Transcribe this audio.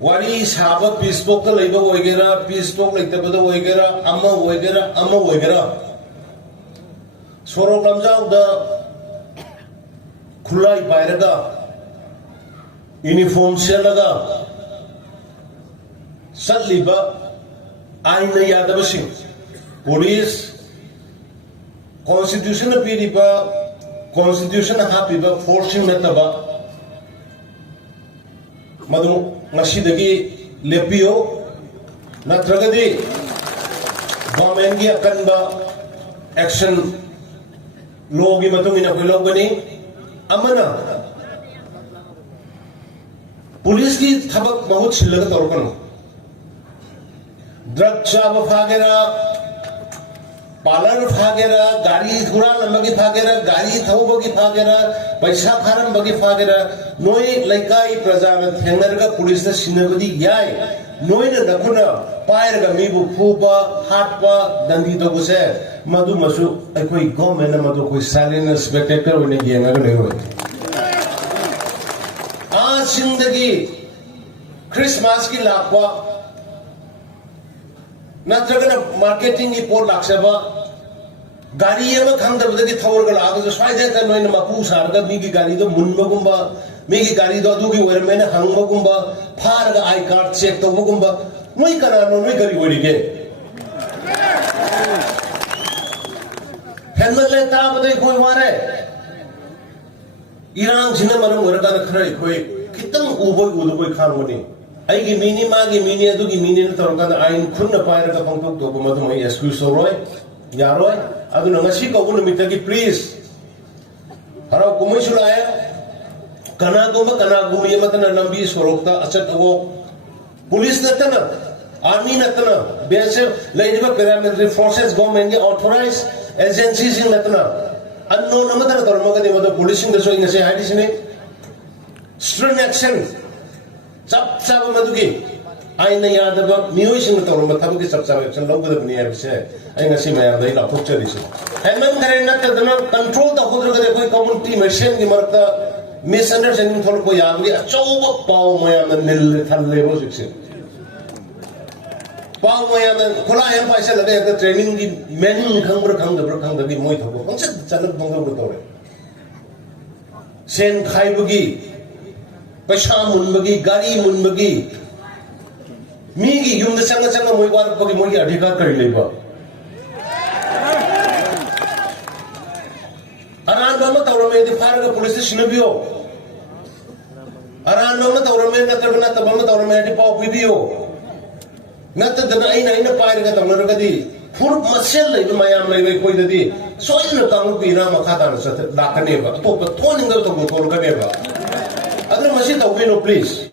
Wari Saba peace talk the labor Oigera, peace talk like the Oigera, Amma Oigera. Sorokta Lamjao the Kulai Pairaga uniform Selaga Satliba Aina Yadabashing Police Constitution of Pidipa Constitution of Happy forcing Metaba Madu Masidagi Lepio Natragadi Bamengi Akanda action Logi Matumina Lougani Amana Police ki Tabak Mahut Silaga Torkan Drug Chaba Fagera Palar Fagera, Gari Hura Magi Fagera, Gari Taubagi Fagera, Paisa Karam Bagi Fagera, Noi Laikai Prazana, Tenarga, Police Sinabadi Yai, Noi the Nakuna, Pairaga Mibu Puba, Chatpa, Dandi Doguse, Madu Masu, a quick comment, Madu, who is silent spectator when a game. Ah, Sindagi, Christmas ki Lakwa. Natragana marketing report Laksaba Gari ever come to the Tower, the Spider and when Mapu Sarga, Migi Garido, Munmagumba, Migi Garido, Dugi, where men hung Magumba, Pairaga I card check the Wugumba, Moikana, no Rigari would again. Hendeleta, they go ware Iran Cinnamon, Murata, Kray, Kitan Ubo, Uduboy Harmony. I give Magi Minia, do give Minian Torgan, I couldn't apply the Punk to Gomato, excuse Roy, Yaroi, I don't know, Masiko, Mitaki, please. Hara Kumishulaya, Kanagumi, Matan, Nambi, Sorokta, Achatago, Police Natana, Army Natana, BSF, Lady Paramilitary Forces, government authorized agencies in Natana. Unknown Namata, the police in the showing as a high string action. Chap Madugi. I know the music of Matabuki subscription, local of near said. I know see my other picture. And then not control the whole of the community machine, the Marta misunderstanding for Koyami, a chow pow Mayam and Nil Tanlebo. Pow Mayam and Kola Empire said that the training men come to come the Brookham the Moito. What's it? Channel Bongo. Saint Kaibugi. Paisa Munbagi, Gari Munbagi Migi, you the Sanga Moiwa Pokimogi Adika Labor. Aran Mama Taurame, the Pairaga police Shinabio. Aran Mama Taurame, Natabana, Mama Taurame, the Pop Video. Not that the Naina in the Pairaga Tamaragadi. Poor Marcel, even my arm like Koidadi. So in the town of Pirama Katan, Lakaneva, Toning out of Gorganeva. Other machine of window, please.